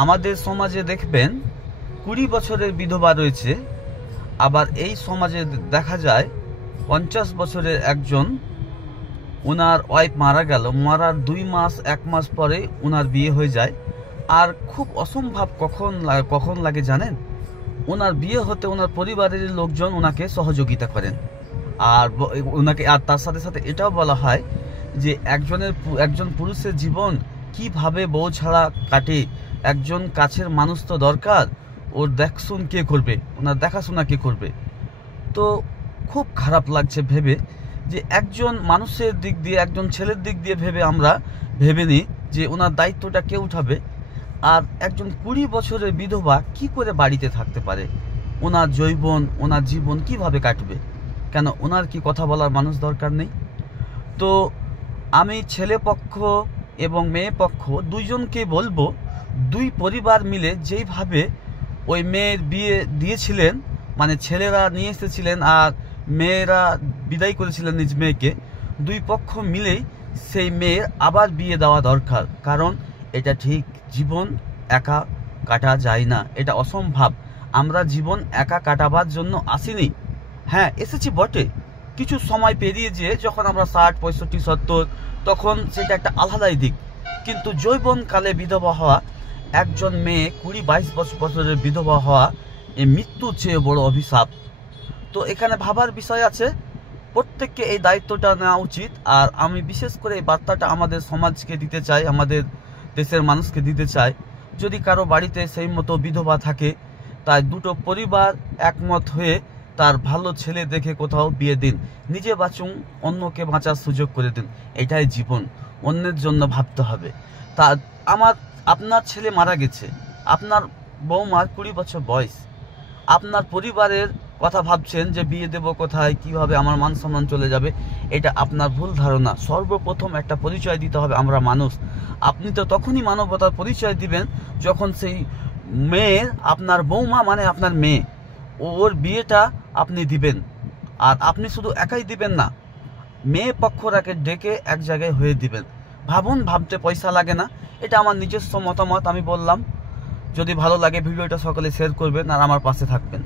আমাদের সমাজে দেখবেন 20 বছরের বিধবা রয়েছে, আবার এই সমাজে দেখা যায় 50 বছরের একজন, ওনার ওয়াইফ মারা গেল, মারার 2 মাস 1 মাস পরে ওনার বিয়ে হয়ে যায়। আর খুব অসম্ভব কখন লাগে জানেন? ওনার বিয়ে হতে ওনার পরিবারের লোকজন ওনাকে সহযোগিতা করেন, আর ওনাকে, আর তার সাথে সাথে এটাও বলা হয় যে একজন পুরুষের জীবন কিভাবে বউ ছাড়া কাটে, একজন কাছের মানুষ তো দরকার, ওর দেখশুন কে করবে, ওনার দেখাশোনা কে করবে। তো খুব খারাপ লাগছে ভেবে যে একজন মানুষের দিক দিয়ে, একজন ছেলের দিক দিয়ে আমরা ভেবে নিই যে ওনার দায়িত্বটা কে উঠাবে। আর একজন 20 বছরের বিধবা কি করে বাড়িতে থাকতে পারে? ওনার যৌবন, ওনার জীবন কিভাবে কাটবে? কেন ওনার কি কথা বলার মানুষ দরকার নেই? তো আমি ছেলে পক্ষ এবং মেয়ে পক্ষ দুইজনকে বলবো, দুই পরিবার মিলে যেইভাবে ওই মেয়ের বিয়ে দিয়েছিলেন, মানে ছেলেরা নিয়ে এসেছিলেন আর মেয়েরা বিদায় করেছিলেন নিজ মেয়েকে, দুই পক্ষ মিলেই সেই মেয়ের আবার বিয়ে দেওয়া দরকার। কারণ এটা ঠিক, জীবন একা কাটা যায় না, এটা অসম্ভব। আমরা জীবন একা কাটাবার জন্য আসিনি। হ্যাঁ, এসেছি বটে, কিছু সময় পেরিয়ে যেয়ে যখন আমরা 60, 65, 70, তখন সেটা একটা আলাদাই দিক। কিন্তু যৌবনকালে বিধবা হওয়া, একজন মেয়ে 20-22 বছরের বিধবা হওয়া, এই মৃত্যুর চেয়ে বড় অভিশাপ। তো এখানে ভাবার বিষয় আছে, প্রত্যেককে এই দায়িত্বটা নেওয়া উচিত। আর আমি বিশেষ করে এই বার্তাটা আমাদের সমাজকে দিতে চাই, আমাদের দেশের মানুষকে দিতে চাই, যদি কারো বাড়িতে সেই মতো বিধবা থাকে, তাই দুটো পরিবার একমত হয়ে তার ভালো ছেলে দেখে কোথাও বিয়ে দিন। নিজে বাঁচুন, অন্যকে বাঁচার সুযোগ করে দিন। এটাই জীবন, অন্যের জন্য ভাবতে হবে। তা আপনার ছেলে মারা গেছে, আপনার বৌমার 20 বছর বয়স, আপনার পরিবারের কথা ভাবছেন যে বিয়ে দেব কোথায়, কিভাবে, আমার মান সম্মান চলে যাবে। এটা আপনার ভুল ধারণা। সর্বপ্রথম একটা পরিচয় দিতে হবে, আমরা মানুষ। আপনি তো তখনই মানবতার পরিচয় দিবেন যখন সেই মেয়ের, আপনার বৌমা মানে আপনার মেয়ে, ওর বিয়েটা আপনি দিবেন। আর আপনি শুধু একাই দিবেন না, মেয়ে পক্ষরাকে ডেকে এক জায়গায় হয়ে দিবেন। ভাবুন, ভাবতে পয়সা লাগে না। এটা আমার নিজস্ব মতামত, আমি বললাম। যদি ভালো লাগে ভিডিওটা সকলে শেয়ার করবেন আর আমার পাশে থাকবেন।